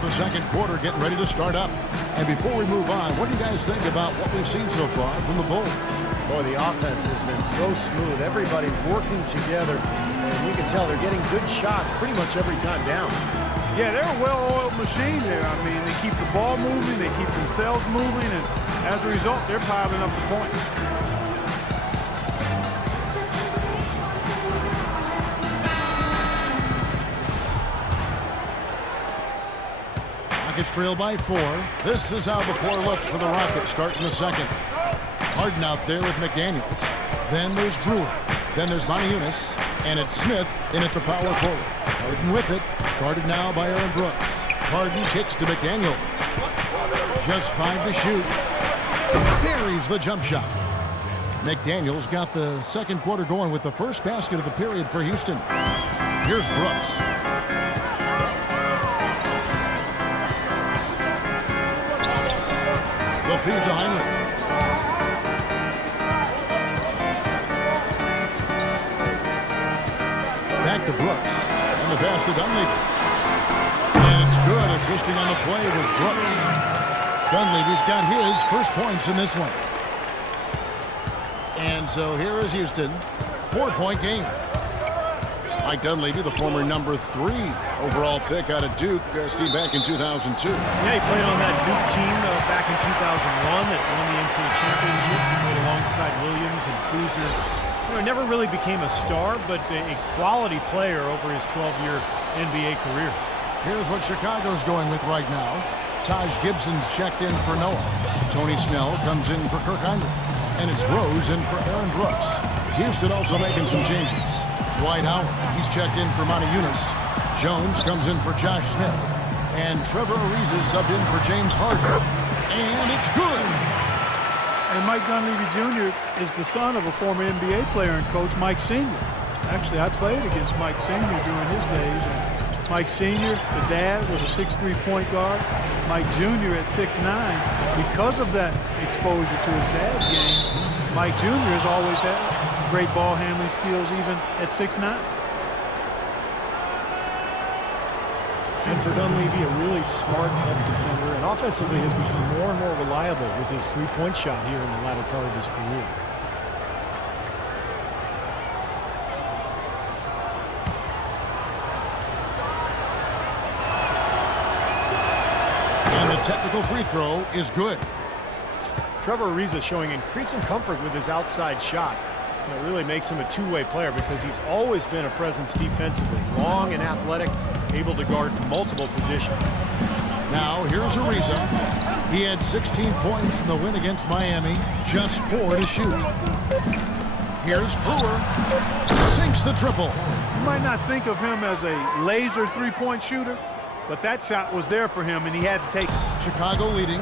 the second quarter getting ready to start up. And before we move on, what do you guys think about what we've seen so far from the Bulls? Boy, the offense has been so smooth. Everybody working together. And you can tell they're getting good shots pretty much every time down. Yeah, they're a well-oiled machine there. I mean, they keep the ball moving, they keep themselves moving, and as a result, they're piling up the points. Rockets trail by 4. This is how the floor looks for the Rockets starting the second. Harden out there with McDaniels. Then there's Brewer. Then there's Moniunas. And it's Smith in at the power forward. Harden with it. Guarded now by Aaron Brooks. Harden kicks to McDaniels. Just 5 to shoot. Buries the jump shot. McDaniels got the second quarter going with the first basket of the period for Houston. Here's Brooks. The feed to Heinrich. Back to Brooks. And the pass to Dunleavy. And it's good. Assisting on the play was Brooks. Dunleavy's got his first points in this one. And so here is Houston. 4-point game. Mike Dunleavy, the former number 3 overall pick out of Duke, Steve, back in 2002. Yeah, he played on that Duke team back in 2001 that won the NCAA championship. He played alongside Williams and Boozer. You know, never really became a star, but a quality player over his 12-year NBA career. Here's what Chicago's going with right now. Taj Gibson's checked in for Noah. Tony Snell comes in for Kirk Heinrich. And it's Rose in for Aaron Brooks. Houston also making some changes. Dwight Howard, he's checked in for Moniunas. Jones comes in for Josh Smith. And Trevor Ariza is subbed in for James Harden. And it's good. And Mike Dunleavy Jr. is the son of a former NBA player and coach, Mike Sr. Actually, I played against Mike Sr. during his days. And Mike Sr., the dad, was a 6'3" point guard. Mike Jr. at 6'9". Because of that exposure to his dad's game, Mike Jr. has always had great ball handling skills even at 6'9". And for Dunleavy, a really smart help defender, and offensively has become more and more reliable with his three-point shot here in the latter part of his career. And the technical free throw is good. Trevor Ariza showing increasing comfort with his outside shot. It really makes him a two-way player because he's always been a presence defensively. Long and athletic, able to guard multiple positions. Now, here's Ariza. He had 16 points in the win against Miami. Just 4 to shoot. Here's Brewer. Sinks the triple. You might not think of him as a laser three-point shooter, but that shot was there for him, and he had to take it. Chicago leading.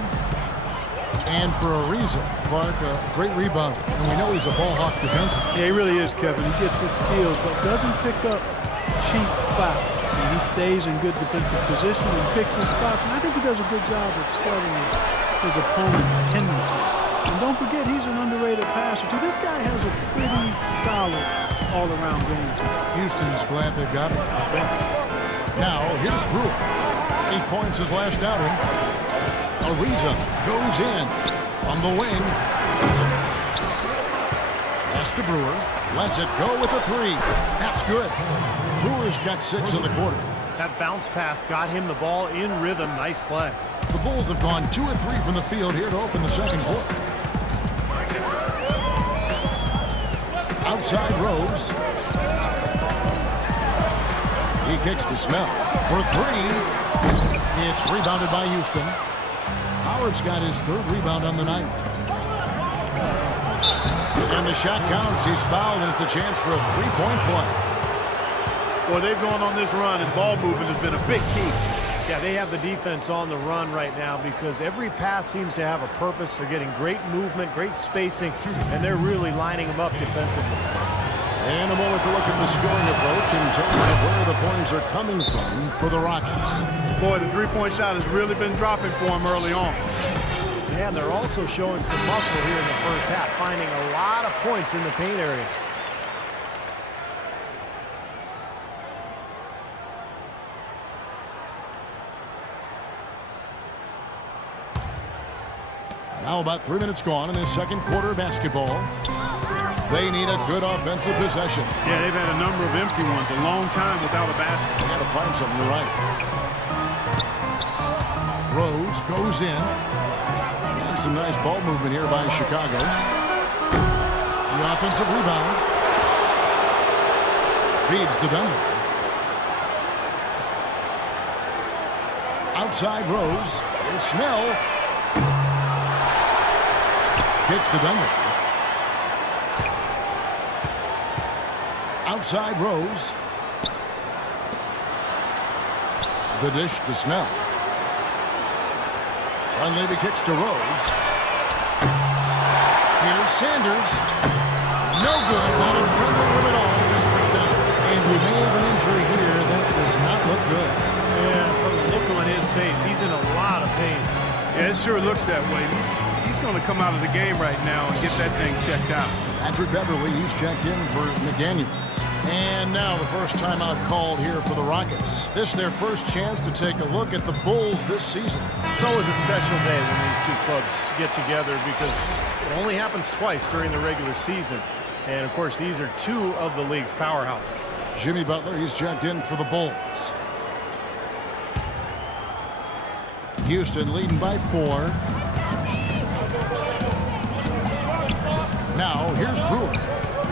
And for Ariza, Clark, a great rebound. And we know he's a ball hawk defensively. Yeah, he really is, Kevin. He gets his steals, but doesn't pick up cheap fouls. And he stays in good defensive position and picks his spots. And I think he does a good job of studying his opponent's tendencies. And don't forget, he's an underrated passer, too. This guy has a pretty solid all-around game, too. Houston's glad they've got him. Now, here's Brewer. 8 points his last outing. Ariza goes in from the wing. Pass to Brewer. Lets it go with a 3. That's good. Brewer's got 6 in the quarter. That bounce pass got him the ball in rhythm. Nice play. The Bulls have gone 2 of 3 from the field here to open the second quarter. Outside Rose. He kicks to Snell for 3. It's rebounded by Houston. Howard's got his 3rd rebound on the night. And the shot counts. He's fouled, and it's a chance for a 3-point play. Well, they've gone on this run, and ball movement has been a big key. Yeah, they have the defense on the run right now because every pass seems to have a purpose. They're getting great movement, great spacing, and they're really lining them up defensively. And a moment to look at the scoring approach in terms of where the points are coming from for the Rockets. Boy, the three-point shot has really been dropping for him early on. And they're also showing some muscle here in the first half, finding a lot of points in the paint area. Now about 3 minutes gone in the second quarter of basketball. They need a good offensive possession. Yeah, they've had a number of empty ones, a long time without a basket. They got to find something, you're right. Rose goes in. And some nice ball movement here by Chicago. The offensive rebound. Feeds to Dunleavy. Outside Rose. Here's Snell. Kicks to Dunleavy. Outside Rose. The dish to Snell. Dunleavy kicks to Rose. Here's Sanders. No good. Not a friendly room at all. This trip down. And we may have an injury here. That does not look good. Yeah, from the look on his face, he's in a lot of pain. Yeah, it sure looks that way. He's going to come out of the game right now and get that thing checked out. Patrick Beverly, he's checked in for McDaniels. And now the first timeout called here for the Rockets. This is their first chance to take a look at the Bulls this season. It's always a special day when these two clubs get together because it only happens twice during the regular season. And, of course, these are two of the league's powerhouses. Jimmy Butler, he's checked in for the Bulls. Houston leading by 4. Now, here's Brewer.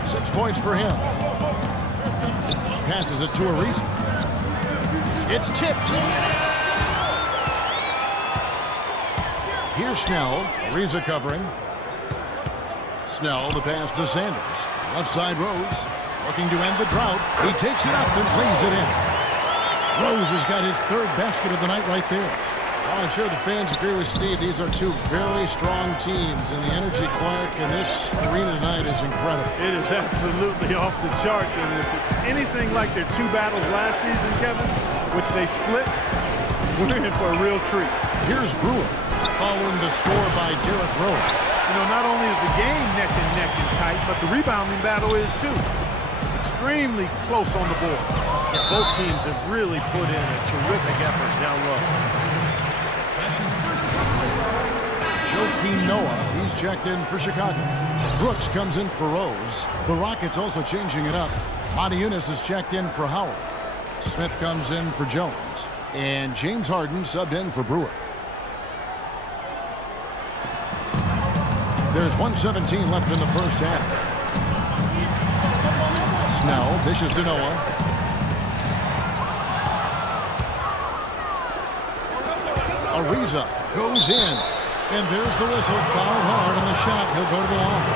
6 points for him. Passes it to Ariza. It's tipped. Here's Snell. Ariza covering. Snell, the pass to Sanders. Left side Rose. Looking to end the drought. He takes it up and plays it in. Rose has got his third basket of the night right there. Well, I'm sure the fans agree with Steve. These are two very strong teams, and the energy, Clark, in this arena tonight is incredible. It is absolutely off the charts, and if it's anything like their 2 battles last season, Kevin, which they split, we're in for a real treat. Here's Brewer, following the score by Derrick Rose. You know, not only is the game neck and neck and tight, but the rebounding battle is too. Extremely close on the board. Yeah, both teams have really put in a terrific effort down low. Joakim Noah, he's checked in for Chicago. Brooks comes in for Rose. The Rockets also changing it up. Monty Eunice is checked in for Howard. Smith comes in for Jones. And James Harden subbed in for Brewer. There's 1:17 left in the first half. Snell dishes to Noah. Ariza goes in. And there's the whistle. Fouled hard on the shot. He'll go to the line.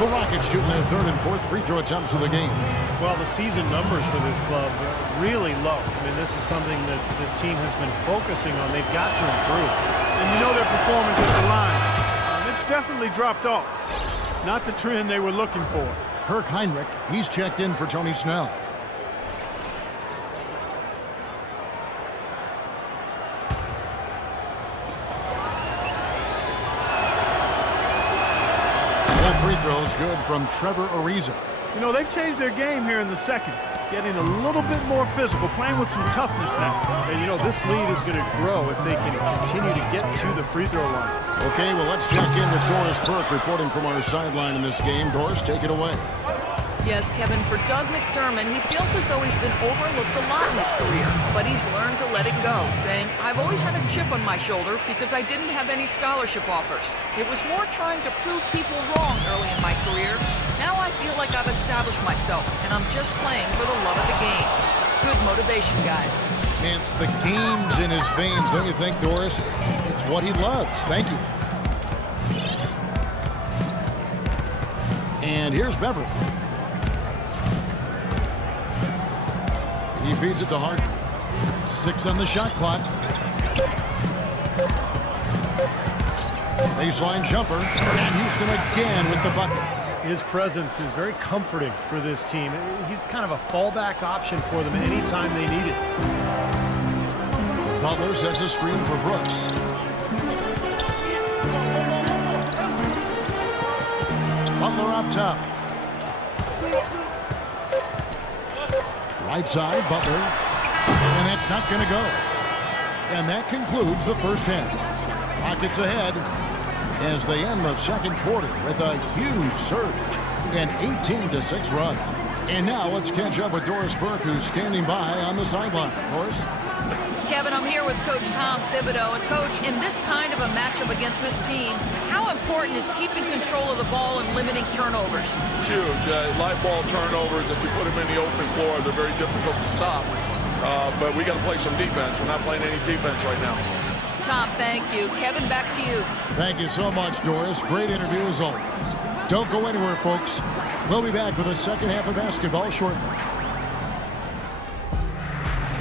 The Rockets shooting their third and fourth free throw attempts of the game. Well, the season numbers for this club are really low. I mean, this is something that the team has been focusing on. They've got to improve. And you know their performance at the line. It's definitely dropped off. Not the trend they were looking for. Kirk Heinrich, he's checked in for Tony Snell. Free throws good from Trevor Ariza. You know, they've changed their game here in the second, getting a little bit more physical, playing with some toughness now. And, you know, this lead is going to grow if they can continue to get to the free throw line. Okay, well, let's check in with Doris Burke reporting from our sideline in this game. Doris, take it away. Yes, Kevin, for Doug McDermott, he feels as though he's been overlooked a lot in his career, but he's learned to let it go, saying, I've always had a chip on my shoulder because I didn't have any scholarship offers. It was more trying to prove people wrong early in my career. Now I feel like I've established myself, and I'm just playing for the love of the game. Good motivation, guys. Man, the game's in his veins, don't you think, Doris? It's what he loves. Thank you. And here's Beverly. He feeds it to Harden. 6 on the shot clock. Baseline jumper. And Houston again with the bucket. His presence is very comforting for this team. He's kind of a fallback option for them anytime they need it. Butler sets a screen for Brooks. Butler up top. Right side, Butler. And that's not going to go. And that concludes the first half. Rockets ahead as they end the second quarter with a huge surge, an 18-6 run. And now let's catch up with Doris Burke, who's standing by on the sideline. Doris? Kevin, I'm here with Coach Tom Thibodeau. And, Coach, in this kind of a matchup against this team, how important is keeping control of the ball and limiting turnovers? It's huge. Light ball turnovers, if you put them in the open floor, they're very difficult to stop. But we got to play some defense. We're not playing any defense right now. Tom, thank you. Kevin, back to you. Thank you so much, Doris. Great interview as always. Don't go anywhere, folks. We'll be back with the second half of basketball shortly.